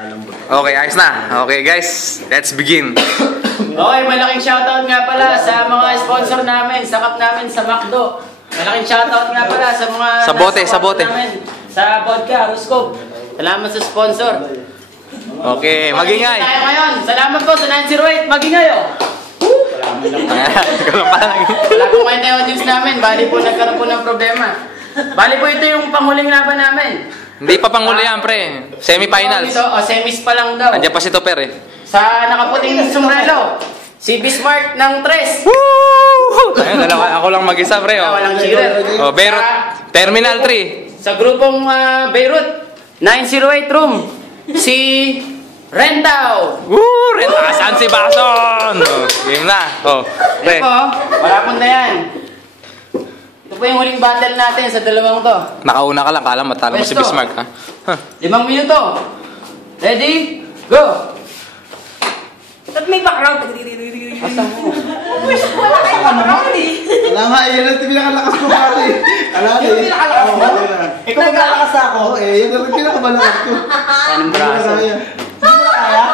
Okay, ayos na. Okay guys, let's begin. Okay, malaking shoutout nga pala sa mga sponsor namin, sa cup namin sa McDo. Malaking shoutout nga pala sa mga sa bote. Namin, sa vodka, Ruscog. Salamat sa sponsor. Okay, magingay. Tayo ngayon. Salamat po sa 908. Magingay oh. Wala po kayo tayo audience namin. Bali po nagkaroon po ng problema. Bali po ito yung panghuling laban namin. Hindi pa panghuli yan, pre. Semifinals. Semis pa lang daw. Andiyan pa si Topper eh. Sa nakaputing sombrero, si Bismarck ng Tres. Woo! Ayun, dalawa. Ako lang mag-isa, pre. Oh. Walang cheater. Oh, Beirut. Terminal 3. Sa grupong Beirut, 908 room, si Rentao. Woo! Renta. Saan si Bason? Oh, game na. Oh, pre. Ito po, wala pong na yan. Ito po yung huling battle natin sa dalawang to. Nakauna ka lang. Kala matalo mo si Bismarck, ha? Huh. 5 minuto. Ready? Go! At may background. Asa mo? Wala kayong background eh. Wala nga, yan ang pinakalakas ko pati. Alam Yung pinakalakas mo? Ikaw magkalakas ako. Yan ang pinakamalakas ko. Anong braso? Hindi mo na kaya?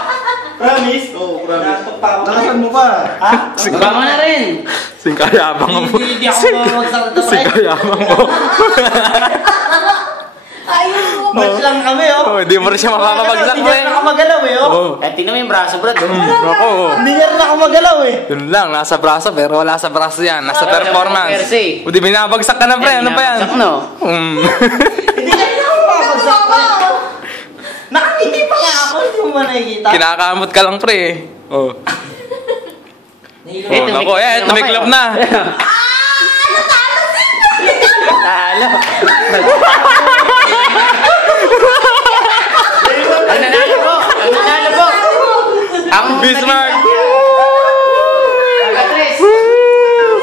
Promise? Oo, promise. Natok pa ako. Lakasan mo pa. Ha? Baba mo na rin. Singkayabang mo. Hindi ako magsalita pa eh. Singkayabang mo. Ayun, match lang kami oh. Oh, hindi mo rin siya makakapagsak, Hindi pre. niya rin ako magalaw eh oh. Oh. Eh, tingnan mo yung braso, Brad. Ako. Hindi niya rin ako magalaw eh. Yun lang, nasa braso pero wala sa braso yan. Nasa Wala performance. sa perse. O di binabagsak ka na, pre. Ano pa yan? Binabagsak, no? Hindi niya rin ako makapagsak pa eh. Nakangiti pa nga ako, hindi mo ba nakikita? Kinakamot ka lang, pre. Oh. Eh, Ako, tumiklop na. Talo. Ang nanalo po. Ang nanalo po. Ang Bismarck. Agatres.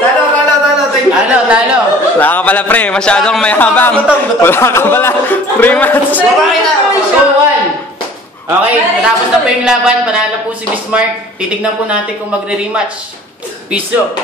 Talo. Talo. Wala ka pala, pre. Masyadong mayabang. Wala ka pala. Rematch. Okay na. 2-1. Okay, natapos na po yung laban. Panalo po si Bismarck. Titignan po natin kung magre-rematch. Peace out.